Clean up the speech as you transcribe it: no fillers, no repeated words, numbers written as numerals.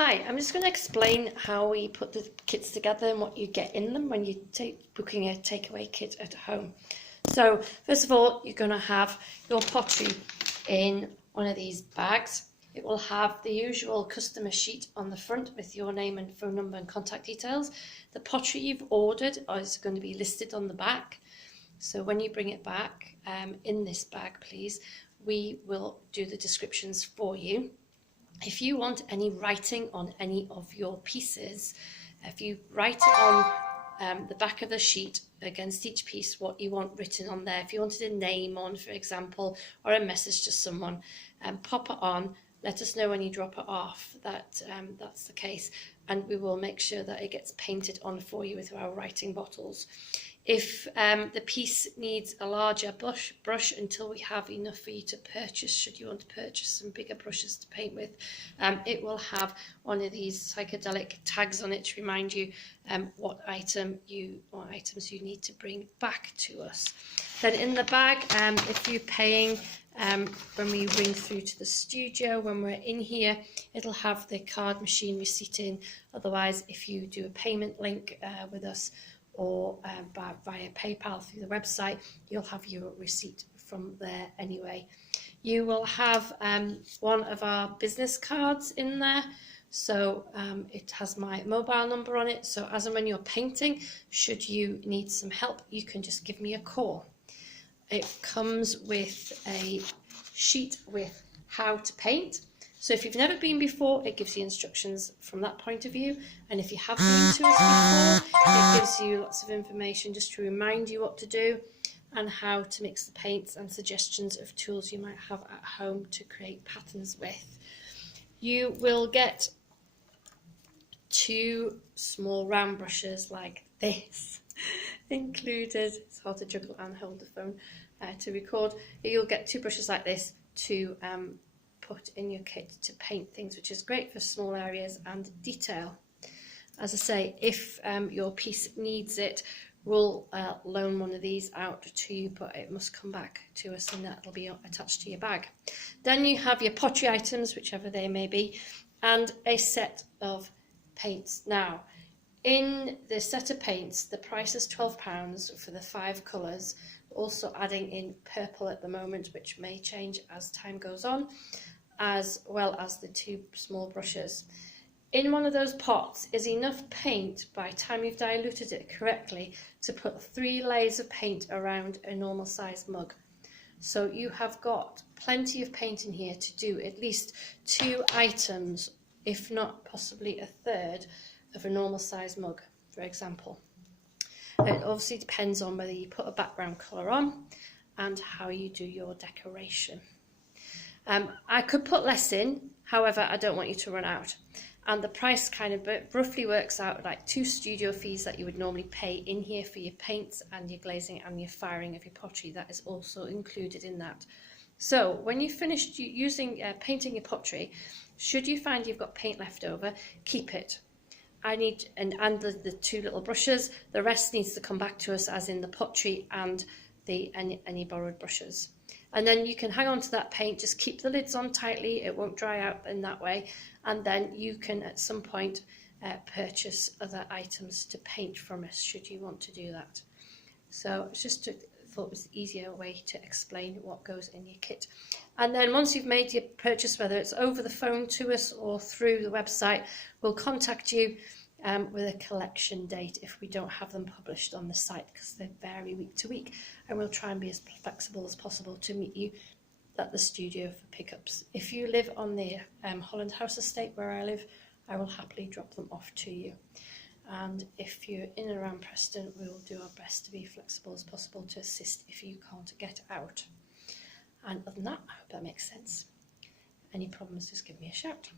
Hi, I'm just going to explain how we put the kits together and what you get in them when you're booking a takeaway kit at home. So first of all, you're going to have your pottery in one of these bags. It will have the usual customer sheet on the front with your name and phone number and contact details. The pottery you've ordered is going to be listed on the back. So when you bring it back in this bag, please, we will do the descriptions for you. If you want any writing on any of your pieces, if you write on the back of the sheet against each piece what you want written on there, if you wanted a name on, for example, or a message to someone, pop it on. Let us know when you drop it off that that's the case, and we will make sure that it gets painted on for you with our writing bottles. If the piece needs a larger brush until we have enough for you to purchase, should you want to purchase some bigger brushes to paint with, it will have one of these psychedelic tags on it to remind you what items you need to bring back to us. Then in the bag, if you're paying when we ring through to the studio, when we're in here, it'll have the card machine receipt in. Otherwise, if you do a payment link with us, or via PayPal through the website, you'll have your receipt from there anyway. You will have one of our business cards in there, so it has my mobile number on it, so as and when you're painting, should you need some help, you can just give me a call. It comes with a sheet with how to paint. So if you've never been before, it gives you instructions from that point of view. And if you have been to us before, it gives you lots of information just to remind you what to do and how to mix the paints and suggestions of tools you might have at home to create patterns with. You will get 2 small round brushes like this included. It's hard to juggle and hold the phone to record. You'll get 2 brushes like this to put in your kit to paint things, which is great for small areas and detail. As I say, if your piece needs it, we'll loan one of these out to you, but it must come back to us and that'll be attached to your bag. Then you have your pottery items, whichever they may be, and a set of paints. Now, in the set of paints, the price is £12 for the 5 colours, also adding in purple at the moment, which may change as time goes on, as well as the 2 small brushes. In one of those pots is enough paint, by the time you've diluted it correctly, to put 3 layers of paint around a normal sized mug. So you have got plenty of paint in here to do at least 2 items, if not possibly a third of a normal sized mug, for example. It obviously depends on whether you put a background colour on and how you do your decoration. I could put less in, however, I don't want you to run out. And the price kind of roughly works out like 2 studio fees that you would normally pay in here for your paints and your glazing and your firing of your pottery. That is also included in that. So when you've finished painting your pottery, should you find you've got paint left over, keep it. I need, and the 2 little brushes, the rest needs to come back to us, as in the pottery and any borrowed brushes. And then you can hang on to that paint, just keep the lids on tightly, it won't dry out in that way, and then you can at some point purchase other items to paint from us should you want to do that. So it's just thought it was an easier way to explain what goes in your kit. And then once you've made your purchase, whether it's over the phone to us or through the website, we'll contact you with a collection date if we don't have them published on the site, because they vary week to week, and we'll try and be as flexible as possible to meet you at the studio for pickups. If you live on the Holland House estate where I live, I will happily drop them off to you. And if you're in and around Preston, we will do our best to be flexible as possible to assist if you can't get out. And other than that, I hope that makes sense. Any problems, just give me a shout.